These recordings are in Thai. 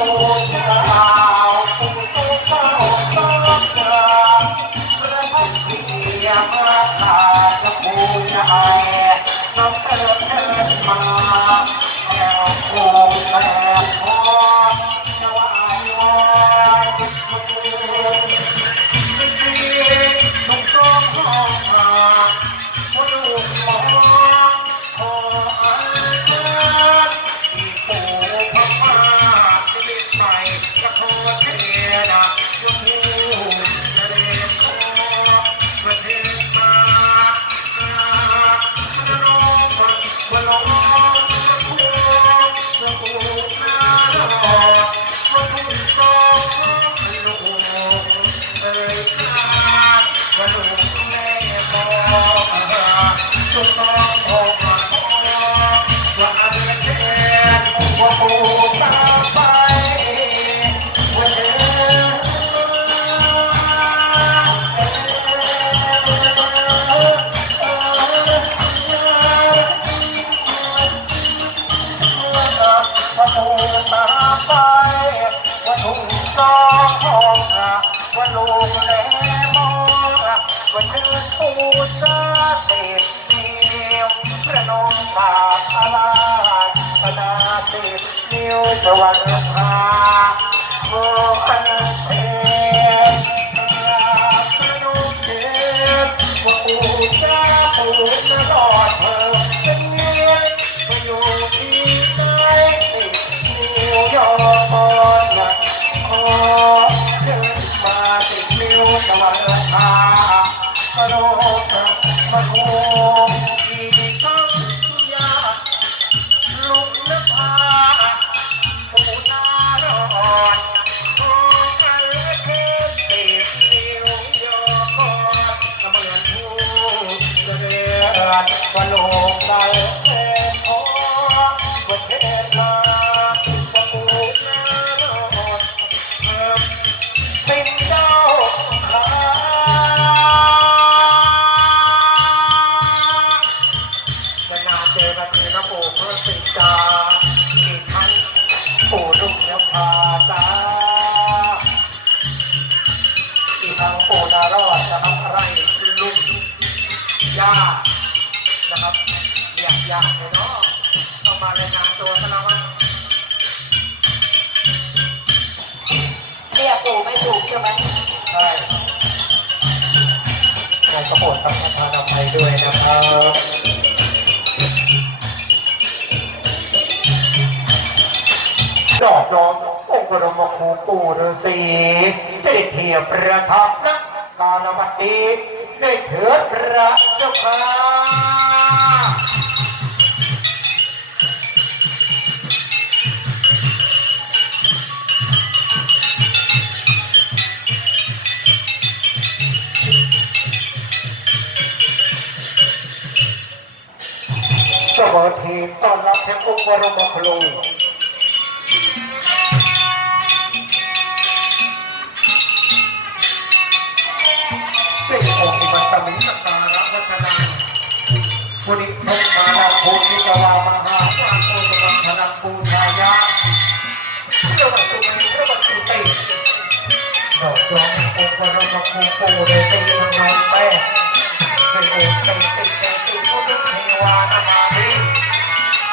Yeah. ันเดืนปูซาเศษเดียวพระนมตาอาลาปนาติเนียวสวรรค์าโมอันเทพระนมเทพปูซาปูนรอดเธอเป็นเนียวมาอยู่ที่ใต้เนียวยอมอนละขอเดินมาติเนียวสวรรค์า โรกมโนอีกังยาลุงนภาปูนารอดโกกันเทพติดนิ้วยอกอดเหมืผู้เสด็จพระโลกไป ไหมใช่ขอสปร์ตกับประธานอภัยด้วยนะครับดอกน้ององค์พระมคูปู่ฤษีเจิตเทียบประทับนักการวัดนี้ได้เถิดพระเจ้าค่ะ ต้อนรับแทนองค์บรมครูเป็นองค์มัสมิสการะวัฒนาพุนิพงมาลาโพธิกวามหาปาโกตมังคลังปูชายาพระวัตถุเมพระวัตุเตดอกจอมองค์บรมครูปูเดชตีมังไงแป้เป็นองค์เตติเตติพุทธเทวานามาภิมหาพุทธีนานมัสการหังปัฏฐามิ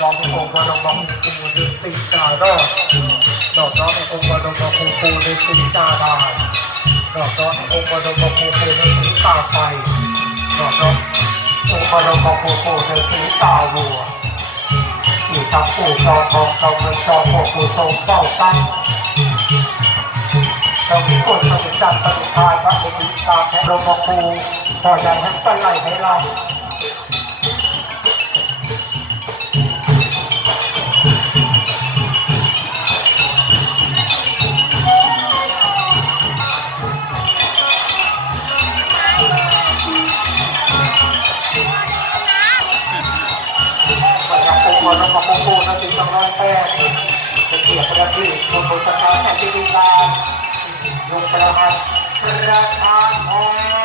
นะมหาดุตีอินทรีนามุนีมหาตมะฤกษ์อัญชนะอันอัญชลีวิญญาณโคโรอาจาริยะอิหิเอทาวะเดมาโตดอกจอมองค์บรมครูเดสิจาดอกดอกจอมองค์บรมครูเดสิจาดาดอกจอมองค์บรมครูเดสิตาไฟดอกจอมองค์บรมครูเดสิตาวัวอีทับปู่จอมทองจอมเงินจอมหกปู่ทรงเก้าตั้งเรามีคนสมิจันตรุทายพระอุปิกาแพรมครูพอใจให้ปันไหลให้เรา มาจากองค์กรระบบปูนติสองร้อยแปดเป็นเกียรติประดิษฐ์บนบนสถานแห่งดินดาลงประมาณประธานพร